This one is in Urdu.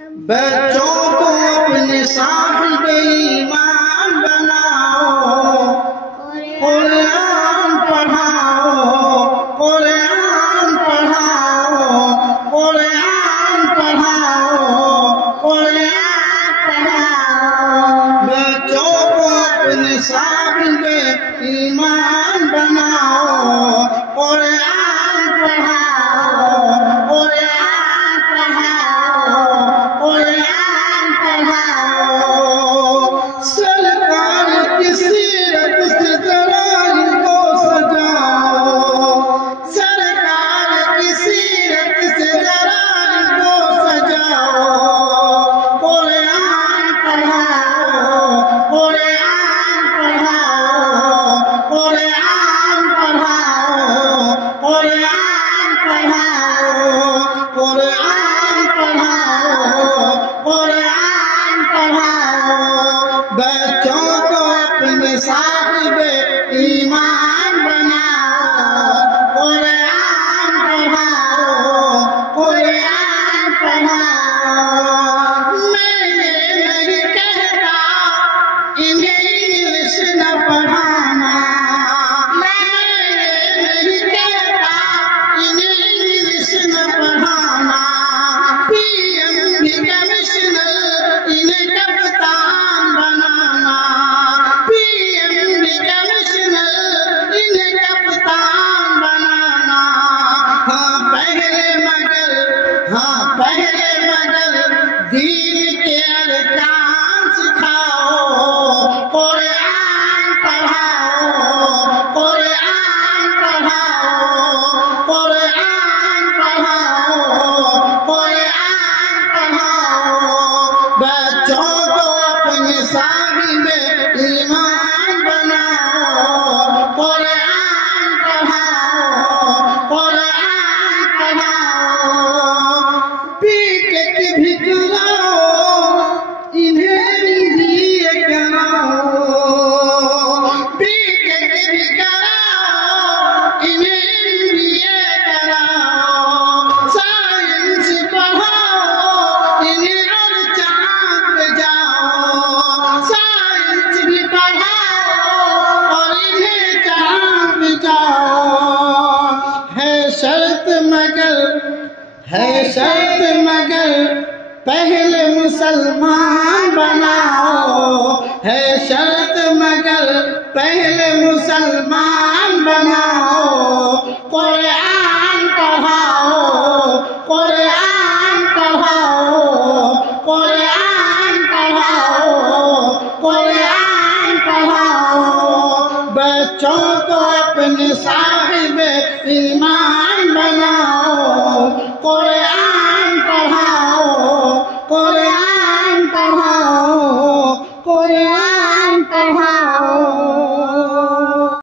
بچوں کو اپنے صاحب ایمان بناؤ، قرآن پڑھاؤ، قرآن پڑھاؤ، قرآن پڑھاؤ، قرآن پڑھاؤ۔ بچوں کو اپنے صاحب ایمان بناؤ، قرآن پڑھاؤ، قرآن پڑھاؤ، قرآن پڑھاؤ۔ سرکار کی سیرت سے ذرا ان کو سجاؤ، سرکار کی سیرت سے ذرا ان کو سجاؤ۔ قرآن پڑھاؤ، قرآن پڑھاؤ، قرآن پڑھاؤ، قرآن پڑھاؤ، قرآن پڑھاؤ، قرآن پڑھاؤ۔ بچوں کو اپنے صاحب ایمان بناؤ، قرآن پڑھاؤ، قرآن پڑھاؤ۔ میں یہ نہیں کہتا انہیں انگلش نہ پڑھانا، میں یہ نہیں کہتا انہیں انگلش نہ پڑھانا۔ پی ایم بھی کمشنر انہیں کپتان بنانا، پی ایم بھی کمشنر انہیں کپتان بنانا۔ ہاں پہلے مگر دین کے ارکان سکھاؤ، قرآن پڑھاؤ، قرآن پڑھاؤ، قرآن پڑھاؤ، قرآن پڑھاؤ۔ بچوں کو اپنے صاحب ایمان بناؤ، قرآن پڑھاؤ، قرآن پڑھاؤ۔ بیٹے کی بھکلاؤ انہیں بھی کراؤ، بیٹے کی بھکلاؤ انہیں بھی کراؤ۔ سائنس پڑھاؤ انہیں اور چاند پہ جاؤ، سائنس بھی پڑھاؤ اور انہیں چاند پہ جاؤ۔ ہے شرط مگر پہلے مسلمان بناؤ، ہے شرط مگر پہلے مسلمان بناؤ۔ قرآن پڑھاؤ، قرآن پڑھاؤ، قرآن پڑھاؤ، قرآن پڑھاؤ۔ بچوں کو اپنے صاحب ایمان بناؤ، قرآن پڑھاؤ، قرآن پڑھاؤ۔